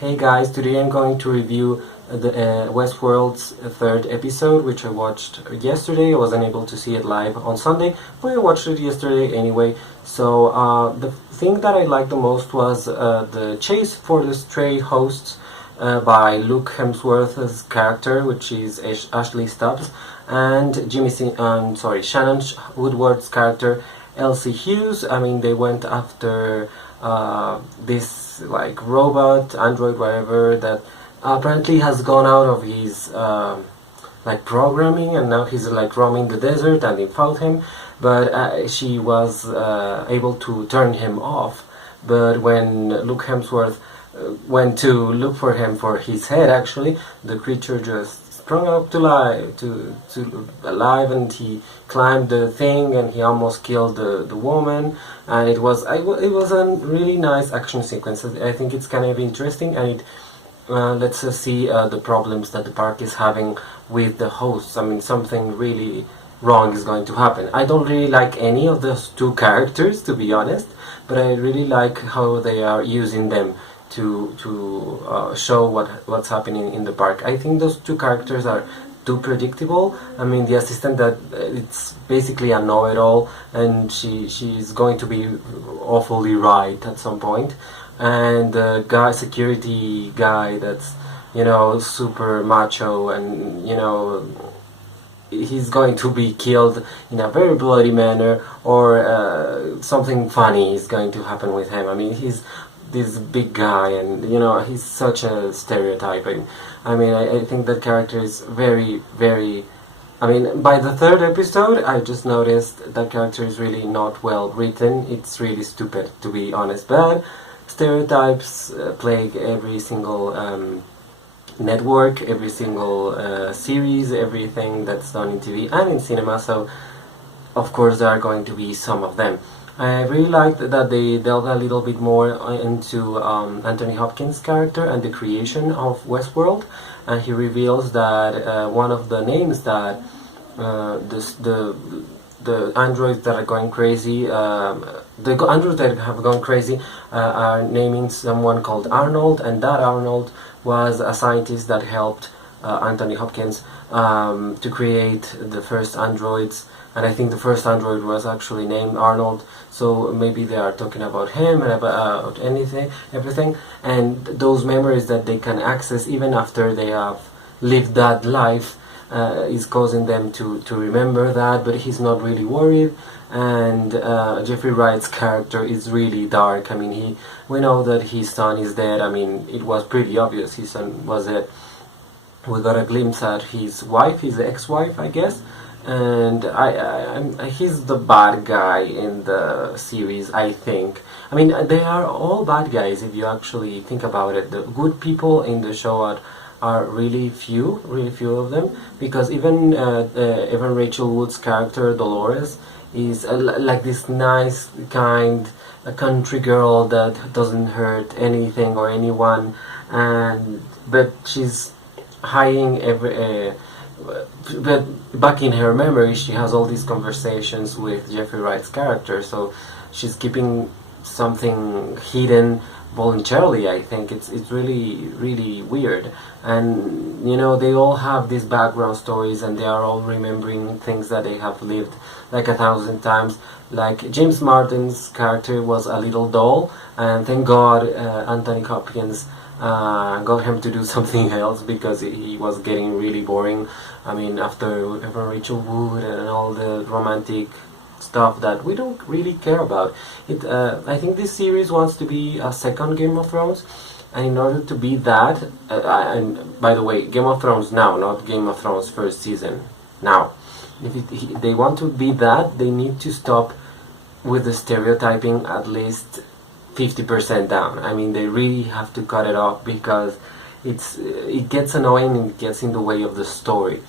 Hey guys, today I'm going to review the Westworld's third episode, which I watched yesterday. I wasn't able to see it live on Sunday, but I watched it yesterday anyway. So the thing that I liked the most was the chase for the stray hosts by Luke Hemsworth's character, which is Ashley Stubbs, and Shannon Woodward's character, Elsie Hughes. I mean, they went after this like robot, android, whatever, that apparently has gone out of his like programming, and now he's like roaming the desert, and they found him, but she was able to turn him off. But when Luke Hemsworth went to look for him for his head, actually, the creature just sprung up to life, to alive, and he climbed the thing, and he almost killed the woman. And it was a really nice action sequence. I think it's kind of interesting, and it lets us see the problems that the park is having with the hosts. I mean, something really wrong is going to happen. I don't really like any of those two characters, to be honest, but I really like how they are using them to show what's happening in the park. I think those two characters are too predictable. I mean, the assistant, that it's basically a know-it-all, and she's going to be awfully right at some point. And the security guy, that's super macho, and he's going to be killed in a very bloody manner, or something funny is going to happen with him. I mean, he's this big guy, and he's such a stereotype. I think that character is very, very, by the third episode I just noticed that character is really not well written. It's really stupid, to be honest. But stereotypes plague every single network, every single series, everything that's done in TV and in cinema, so of course there are going to be some of them. I really liked that they delved a little bit more into Anthony Hopkins' character and the creation of Westworld, and he reveals that one of the names that the androids that are going crazy, the androids that have gone crazy, are naming someone called Arnold, and that Arnold was a scientist that helped Anthony Hopkins to create the first androids. And I think the first android was actually named Arnold, so maybe they are talking about him and about everything, and those memories that they can access even after they have lived that life is causing them to remember that, but he's not really worried. And Jeffrey Wright's character is really dark. I mean, we know that his son is dead. I mean, it was pretty obvious his son was dead. We got a glimpse at his wife, his ex-wife, I guess. And he's the bad guy in the series, I think. I mean, they are all bad guys if you actually think about it. The good people in the show are really few of them, because even Rachel Wood's character, Dolores, is like this nice, kind, a country girl that doesn't hurt anything or anyone, but she's hiding but back in her memory, she has all these conversations with Jeffrey Wright's character, so she's keeping something hidden voluntarily. I think it's really, really weird. And they all have these background stories, and they are all remembering things that they have lived like 1,000 times. Like James Martin's character was a little dull, and thank God Anthony Hopkins got him to do something else, because he was getting really boring. I mean, after Rachel Wood and all the romantic stuff that we don't really care about. I think this series wants to be a second Game of Thrones, and in order to be that, and by the way, Game of Thrones now, not Game of Thrones first season, now. If they want to be that, they need to stop with the stereotyping at least 50% down. I mean, they really have to cut it off, because it gets annoying and it gets in the way of the story.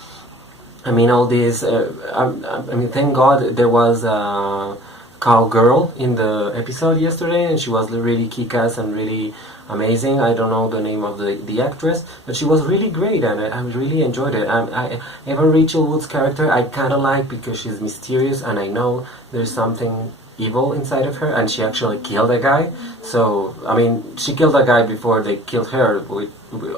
I mean, all these thank God there was a cowgirl in the episode yesterday, and she was really kick-ass and really amazing. I don't know the name of the actress, but she was really great, and I really enjoyed it. Even Rachel Wood's character I kind of like, because she's mysterious, and I know there's something evil inside of her, and she actually killed a guy. So I mean, she killed a guy before they killed her. We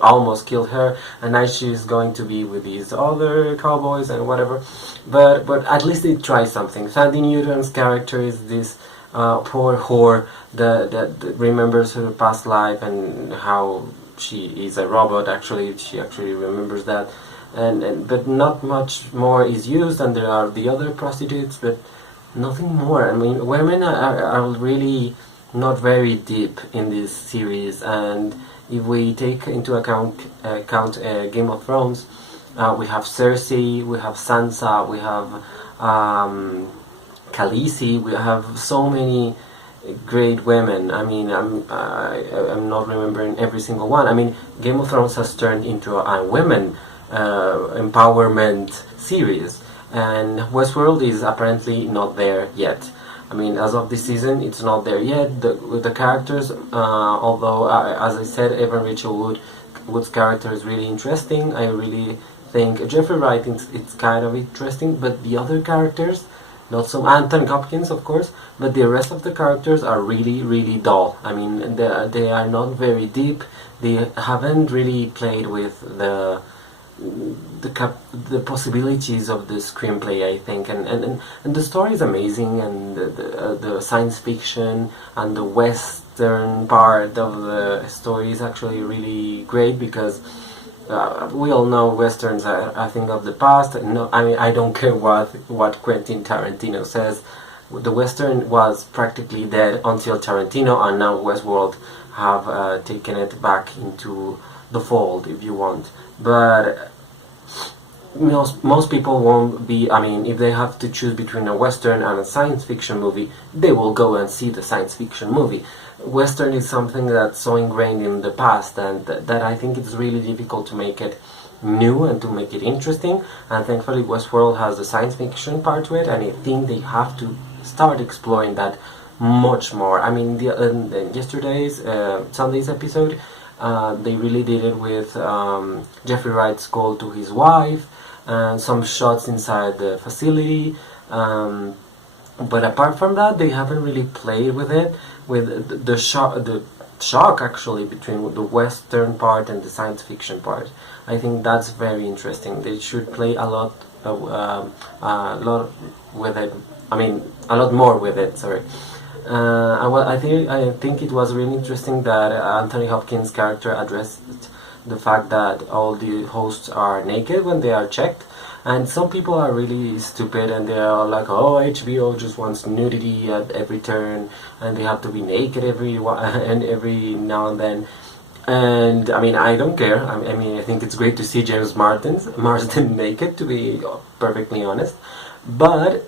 almost killed her, and now she's going to be with these other cowboys and whatever. But at least they try something. Sandy Newton's character is this poor whore that remembers her past life and how she is a robot. Actually, she actually remembers that, and but not much more is used. And there are the other prostitutes, but nothing more. I mean, women are really not very deep in this series, and if we take into account Game of Thrones, we have Cersei, we have Sansa, we have Khaleesi, we have so many great women. I mean, I'm not remembering every single one. I mean, Game of Thrones has turned into a women empowerment series, and Westworld is apparently not there yet. I mean, as of this season, it's not there yet. The characters, although as I said, Evan Rachel Wood's character is really interesting. I really think Jeffrey Wright it's kind of interesting, but the other characters, not so. Anthony Hopkins, of course, but the rest of the characters are really, really dull. I mean, they are not very deep. They haven't really played with the possibilities of the screenplay, I think, and the story is amazing, and the science fiction and the western part of the story is actually really great, because we all know westerns are a thing of the past. No, I mean, I don't care what Quentin Tarantino says. The western was practically dead until Tarantino, and now Westworld have taken it back into the fold, if you want. But most people won't be. I mean, if they have to choose between a western and a science fiction movie, they will go and see the science fiction movie. Western is something that's so ingrained in the past, and that I think it's really difficult to make it new and to make it interesting. And thankfully, Westworld has the science fiction part to it, and I think they have to start exploring that much more. I mean, Sunday's episode, they really did it with Jeffrey Wright's call to his wife, and some shots inside the facility. But apart from that, they haven't really played with it, with the shock actually between the western part and the science fiction part. I think that's very interesting. They should play a lot with it. I mean, a lot more with it. Sorry. I think it was really interesting that Anthony Hopkins' character addressed the fact that all the hosts are naked when they are checked, and some people are really stupid and they are like, oh, HBO just wants nudity at every turn, and they have to be naked every now and then. And I mean, I don't care. I mean, I think it's great to see James Marsden naked, to be perfectly honest, but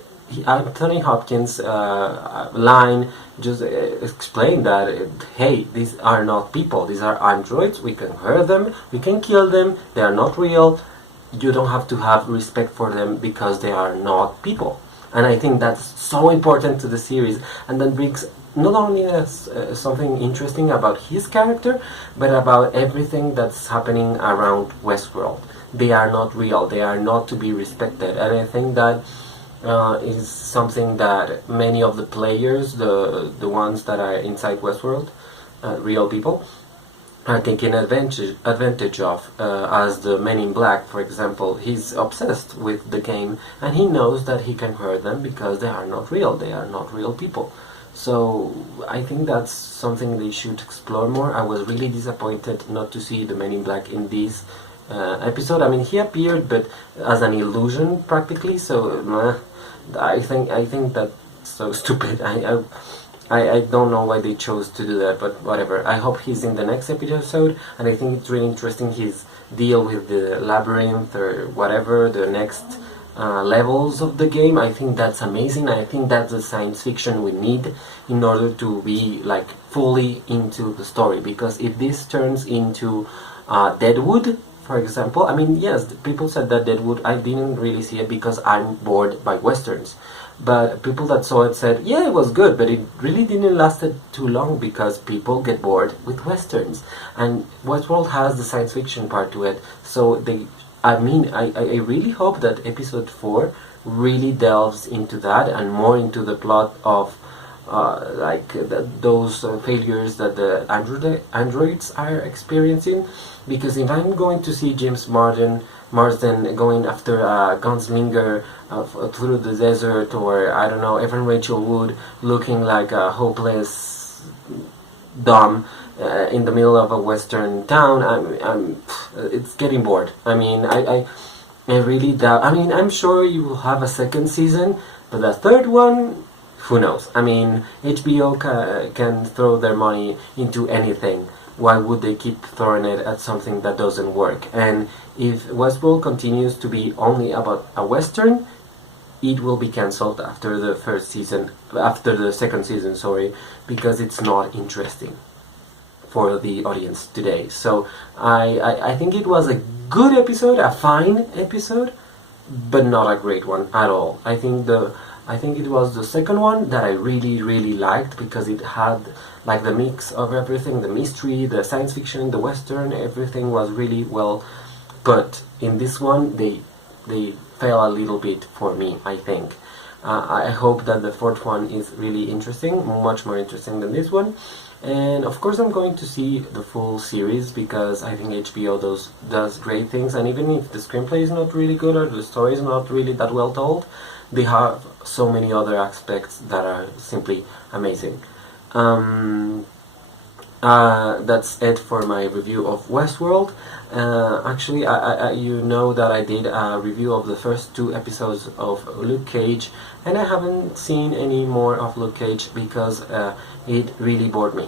Anthony Hopkins' line just explained that, hey, these are not people, these are androids, we can hurt them, we can kill them, they are not real, you don't have to have respect for them because they are not people. And I think that's so important to the series, and that brings not only something interesting about his character, but about everything that's happening around Westworld. They are not real, they are not to be respected, and I think that is something that many of the players, the ones that are inside Westworld, real people, are taking advantage of. As the Men in Black, for example, he's obsessed with the game, and he knows that he can hurt them because they are not real, they are not real people. So I think that's something they should explore more. I was really disappointed not to see the Men in Black in this episode. I mean, he appeared, but as an illusion practically. So I think that's so stupid. I don't know why they chose to do that, but whatever. I hope he's in the next episode, and I think it's really interesting his deal with the labyrinth or whatever, the next levels of the game. I think that's amazing. I think that's the science fiction we need in order to be like fully into the story, because if this turns into Deadwood, for example, I mean, yes, people said that Deadwood, I didn't really see it because I'm bored by westerns, but people that saw it said, yeah, it was good, but it really didn't last too long because people get bored with westerns, and Westworld has the science fiction part to it, so I really hope that episode 4 really delves into that and more into the plot of those failures that the androids are experiencing. Because if I'm going to see James Marsden going after a gunslinger through the desert, or I don't know, Evan Rachel Wood looking like a hopeless dumb in the middle of a western town, it's getting bored. I mean, I really doubt. I mean, I'm sure you will have a second season, but the third one, who knows? I mean, HBO can throw their money into anything. Why would they keep throwing it at something that doesn't work? And if Westworld continues to be only about a western, it will be cancelled after the second season, sorry, because it's not interesting for the audience today. So I think it was a good episode, a fine episode, but not a great one at all. I think it was the second one that I really liked, because it had like the mix of everything, the mystery, the science fiction, the western, everything was really well put. In this one, they fell a little bit for me, I think. I hope that the fourth one is really interesting, much more interesting than this one. And of course I'm going to see the full series, because I think HBO does great things, and even if the screenplay is not really good or the story is not really that well told, they have so many other aspects that are simply amazing. That's it for my review of Westworld. Actually, you know that I did a review of the first 2 episodes of Luke Cage, and I haven't seen any more of Luke Cage because it really bored me,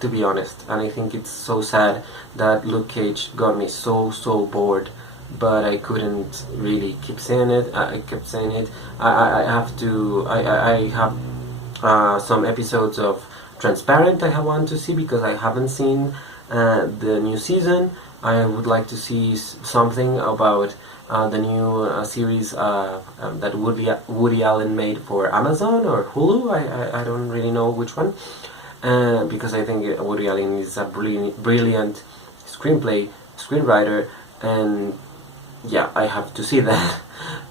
to be honest. And I think it's so sad that Luke Cage got me so bored, but I couldn't really keep saying it. I kept saying it. I have some episodes of Transparent I want to see, because I haven't seen the new season. I would like to see something about the new series that Woody Allen made for Amazon or Hulu. I don't really know which one, because I think Woody Allen is a brilliant screenwriter, and yeah, I have to see that.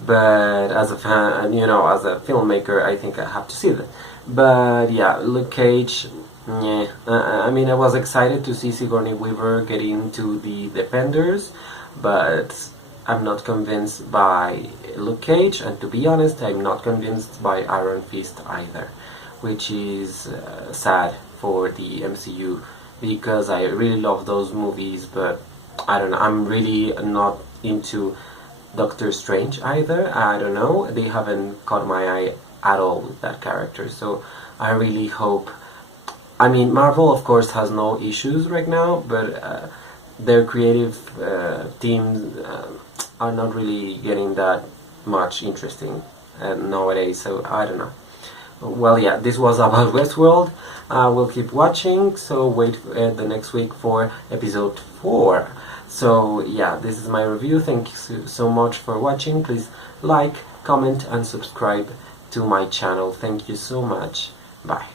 But as a fan, as a filmmaker, I think I have to see that. But yeah, Luke Cage, yeah. I mean, I was excited to see Sigourney Weaver get into the Defenders, but I'm not convinced by Luke Cage, and to be honest, I'm not convinced by Iron Fist either, which is sad for the MCU, because I really love those movies, but I don't know, I'm really not into Doctor Strange either. I don't know, they haven't caught my eye at all with that character, so I really hope. I mean, Marvel of course has no issues right now, but their creative teams are not really getting that much interesting nowadays, so I don't know. Well, yeah, this was about Westworld. We'll keep watching, so wait the next week for episode 4. So yeah, this is my review. Thank you so much for watching. Please like, comment and subscribe to my channel. Thank you so much. Bye.